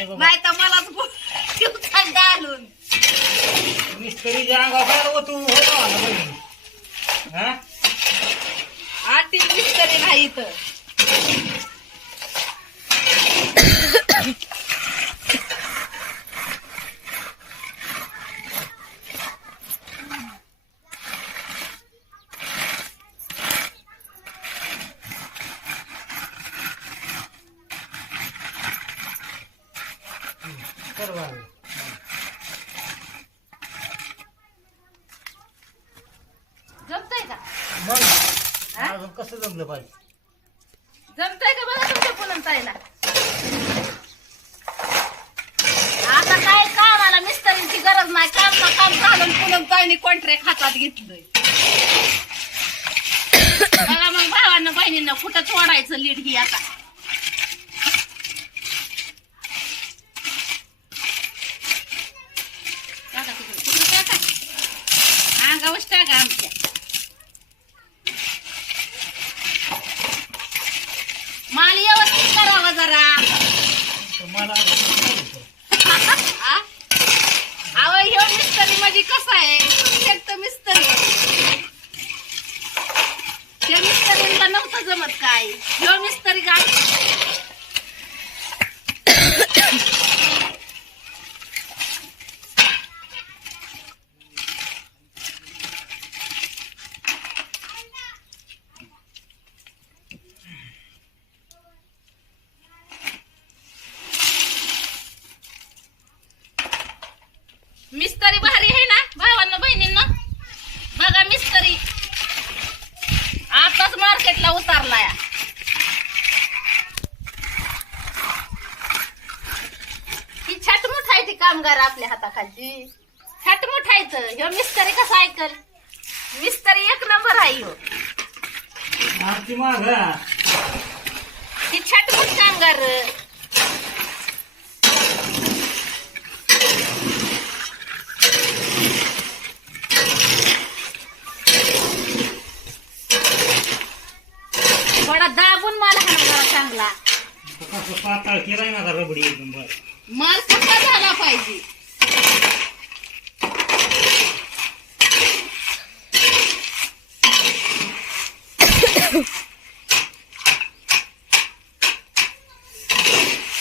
नाही तर मलाच घालून मिस्त्रीच्या अंगावर तू हा आधी मिस्त्री नाही इथं जमतंय का मग कसं जमलं पाहिजे जमतंय का बघा तुमच्या पुनम ताईला आता काय कामाला मिस्त्रींची गरज नाही काम झालं पुनम ताईने कॉन्ट्रॅक्ट हातात घेतलंय बघा मग भावांना बहिणींना कुठं तोडायचं लीड ही आता टाका तिकडे कुठं टाका अंगावच टाका आमच्या माल व्यवस्थित करावं जरा अहो ह्यो मिस्त्री म्हणजे कसं आहे एक मिस्त्री त्या मिस्त्रीला नव्हतं जमत काय ह्यो मिस्त्री का मिस्त्री भारी आहे ना भावांना बहिणींना बघा मिस्त्री आताच मार्केटला उतरलाय ही छटमुठ आहे ती कामगार आपल्या हाताखालची छटमुठ आहे तर ह्यो मिस्त्री कसा ऐकल मिस्त्री एक नंबर आहे ह्यो ही छटमुठ कामगार थोडा दाबून मला हा चांगला पाताळ केलाय ना रबडी एकदम माल कसा झाला पाहिजे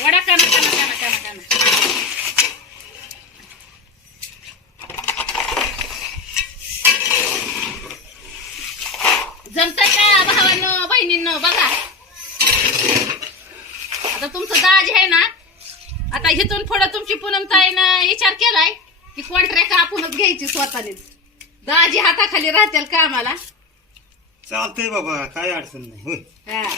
वडा काना काना काना काना काना जमतं का भावांनो बहिणींनो बघा आता तुमचं दाज आहे ना आता इथून पुढे तुमची पूनम ताईनं विचार केलाय की कॉन्ट्रॅक्ट आपणच घ्यायची स्वतःनेच दाजी हाताखाली राहतील कामाला चालतंय बाबा काय अडचण नाही होय हा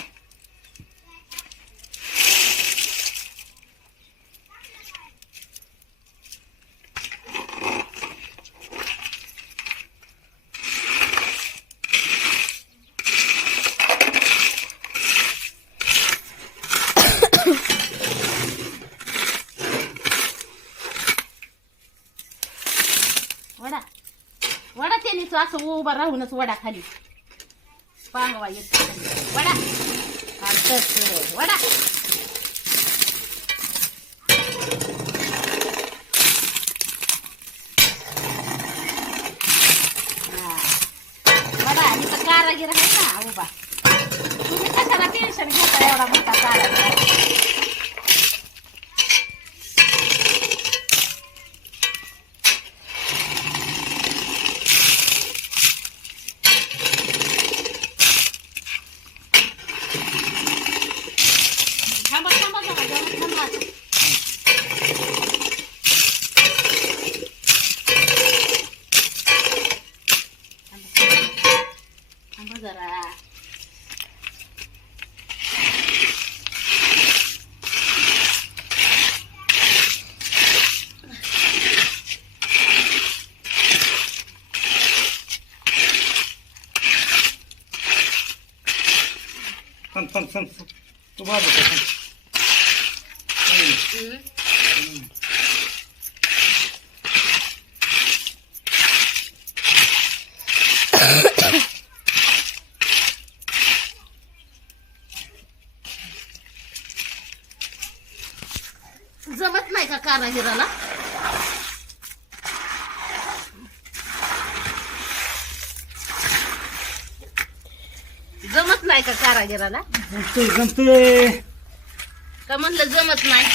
वडा वडा त्यांनीच असं उभा राहूनच वडा खाली पांगवा येतो वडा वडा वडा इथं कारागीर आहे ना उभा तुम्ही कशाला टेन्शन घेता एवढा मोठा कारागीर थांबा थांबा जरा थांबा थांबा जरा थांब तू बाजू कारागिराला. जमत नाही का कारागिराला? जमतंय जमतंय. का म्हणलं जमत नाही?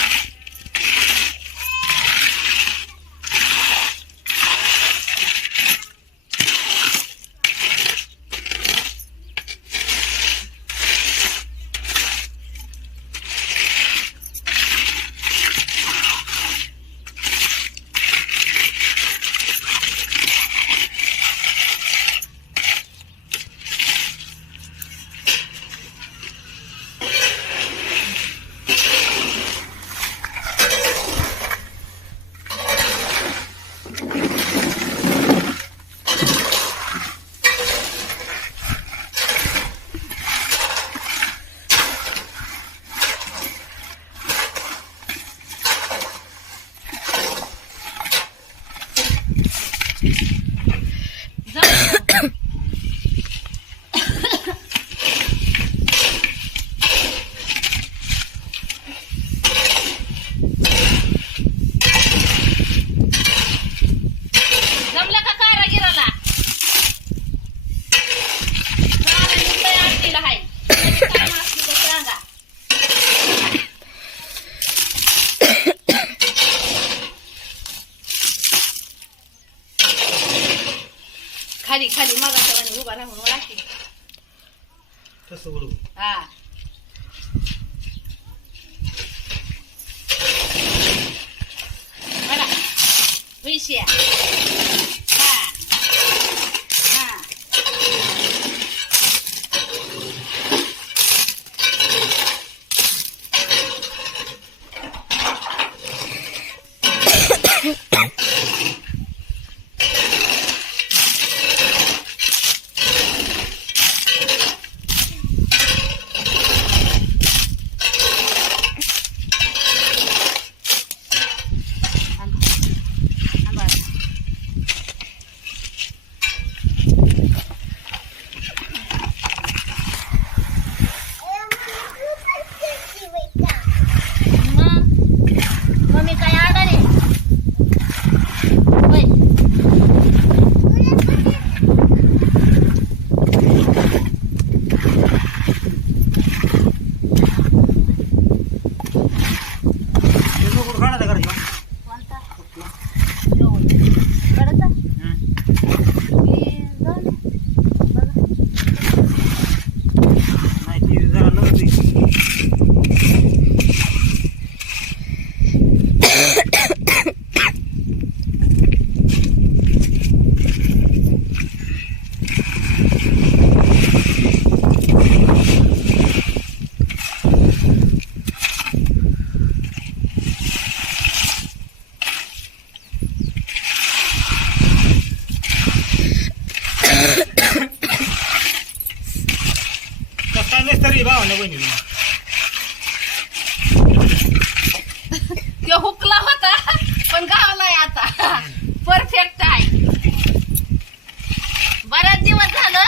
जमलं का कारागिराला? कारागीर लय अडलेला आहे. काय मागते ते सांगा. खाली खाली मगाच्या उभा राहून वळा की. तसं बरोबर. हा वळा. विषया. हा हा. मम्मी काय आडार आहे? होय. हे नको काढा त्या घराच्या. कोणता? जेवण. करायचा? मी जाऊन बघा. नाही ती जरा नव्हती. कसं नाही तरी भावना बहिणी. तो हुकला होता पण गावलाय आता. परफेक्ट आहे. बराच दिवस झालं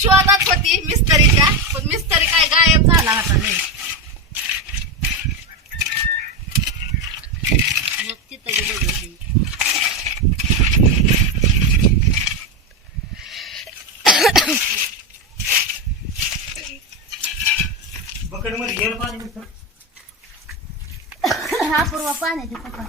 शोधात होती मिस्त्रीच्या, पण मिस्त्री काय गायब झाला होता. नाही मग तिथं बी बघू. बकेटमध्ये गेलं पाणी नुसतं. हा पूर्वा पाण्याची पकडा.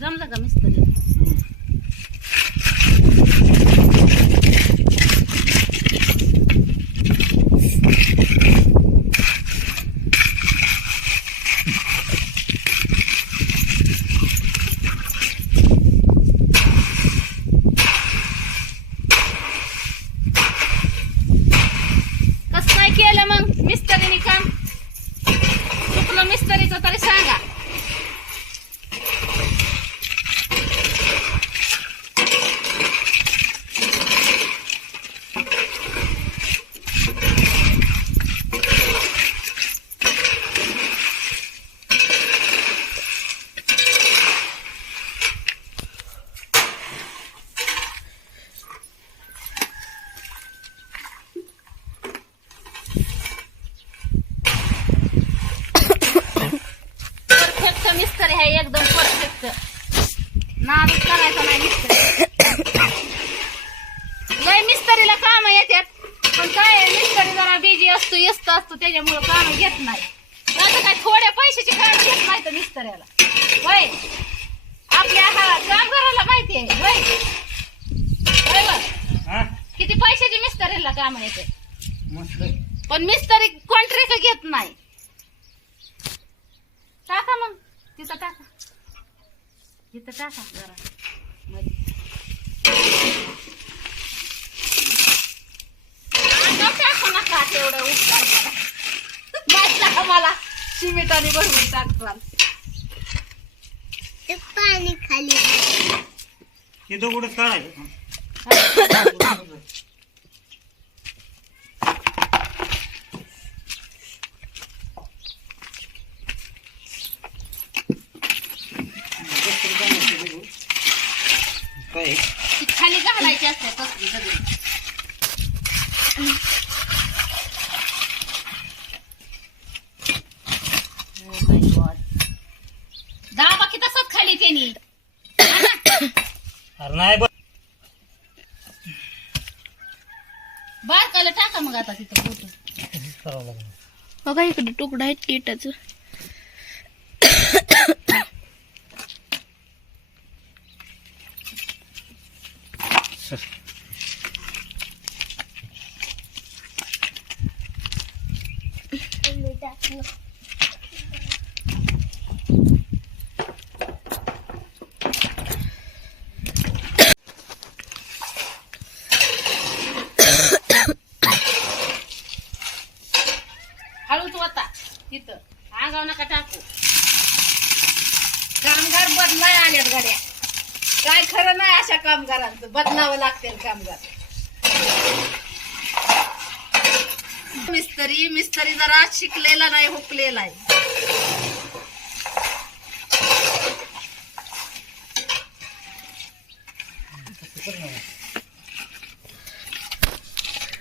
जमलं का मिस्त्री? करायचा नाही मिस्त्री. लय मिस्त्रीला काम येतात, पण काय आहे, मिस्त्री जरा बिजी असतो, व्यस्त असतो, त्याच्यामुळे काम घेत नाही. आता काय थोड्या पैशाची काम घेत नाही तर मिस्त्र्याला. वय आपल्या कामगाराला माहिती आहे वय हा किती पैशाची मिस्त्रीला काम येते, मस्त पण मिस्त्री कॉन्ट्रॅक्ट घेत नाही. टाका मग तिथं टाका, तिथं टाका जरा मध्ये. टाकू नका तेवढं उपकार टाका, मला सिमेंटाने भरून टाकताल. पाणी खाली हे दगडच काढायचं. काय ती खाली घालायची असते तसली सगळी. Oh my God. दाबा की तसंच खाली त्यांनी. अरे नाही बघ बारकाला टाका मग आता तिथं फोटो. करावं लागेल. बघा इकडे तुकडा आहे टीटाचं. हळूच होता तिथं, आगाव नका टाकू. कामगार बदलाय आल्यात गाड्या, काय खरं नाही अशा कामगारांचं, बदलावं लागते कामगार. मिस्त्री जरा शिकलेला नाही, हुकलेला आहे.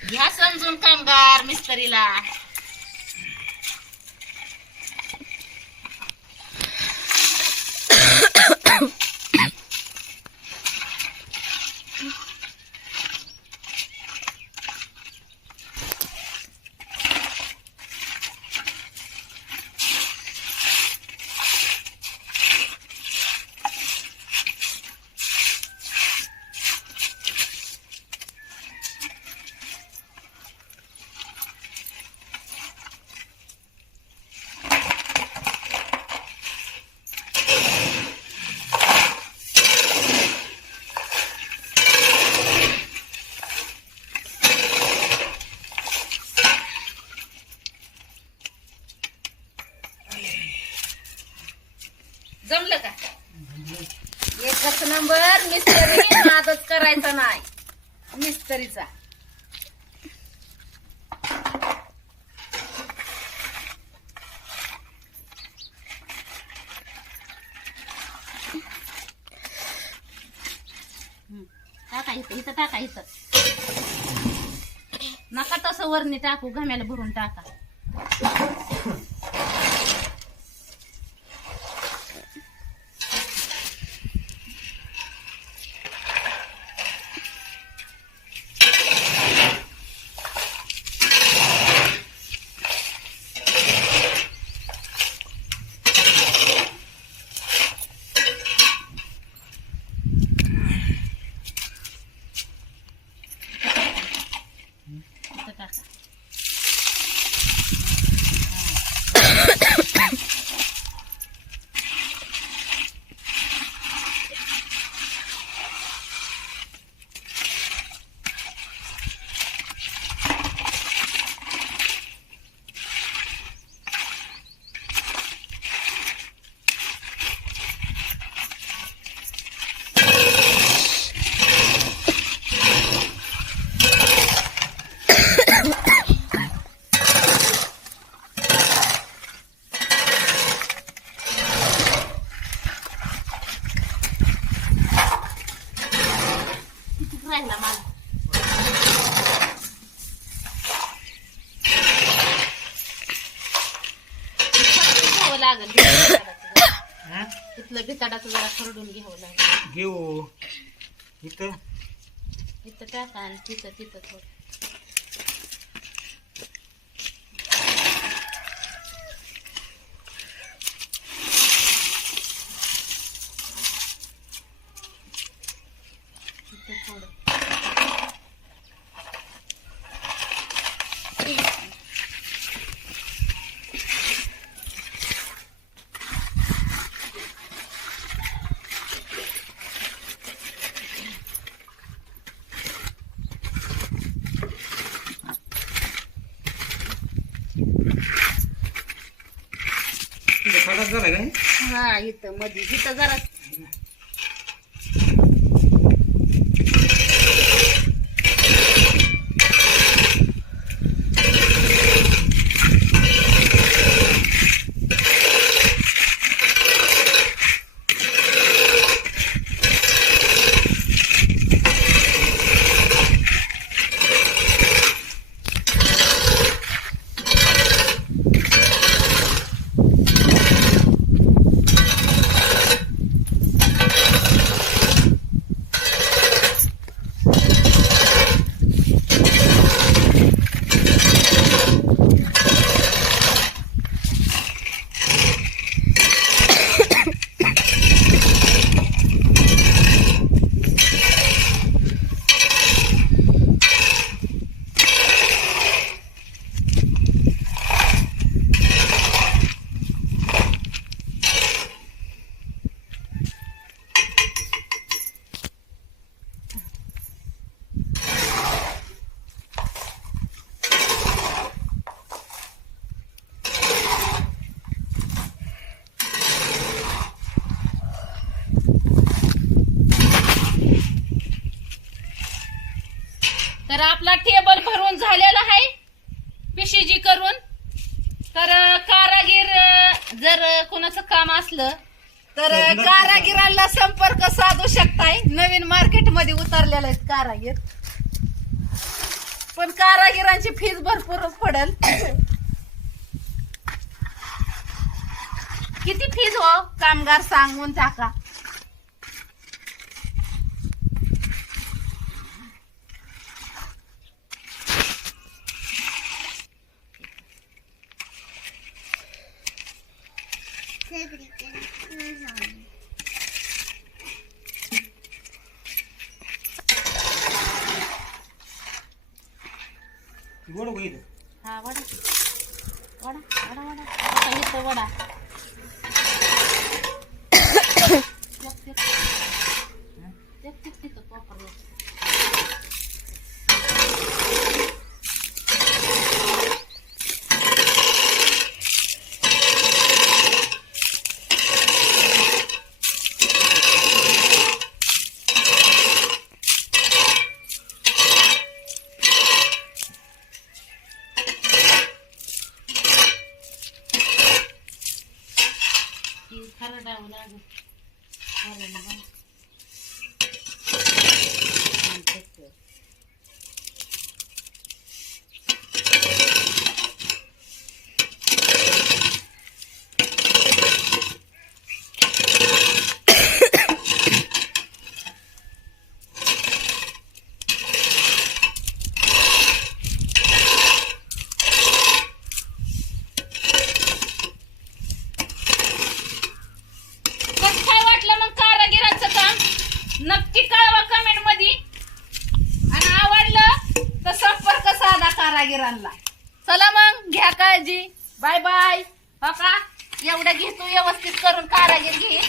घ्या समजून कामगार मिस्त्रीला. जमलं का? एकच नंबर मिस्त्री, नादच करायचा नाही मिस्त्रीचा. टाका इथं, इथं टाका, इथं नका तसं वरणी टाकू, घाम्याला भरून टाका. इथं टाका. राहिला मला. लागेल हा तिथलं ह्यातलं भिताडाचं जरा खरडून घ्यावं लागेल. घेऊ इथं इथं टाका आणि तिथं थोडं. इथं थोडं. तिथं खडाच झाला काय हा इथं मध्ये इथं जरा तर आपला टेबल भरून झालेला आहे पिशीजी करून. तर कारागीर जर कोणाचं काम असलं तर कारागिरांना संपर्क साधू शकताय. नवीन मार्केट मध्ये उतरलेले आहेत कारागीर, पण कारागिरांची फीस भरपूर पडेल. किती फीस हो कामगार सांगून टाका. गोड होईल हा वडा वडा वडा वडा आता इथं वडा. तिथं पॉपर खरडावं लागेल. नक्की कळवा कमेंट मध्ये, आणि आवडलं तर संपर्क साधा कारागिरांना. चला मग घ्या काळजी. Bye bye. हो का एवढं घेतो व्यवस्थित करून कारागीर घे.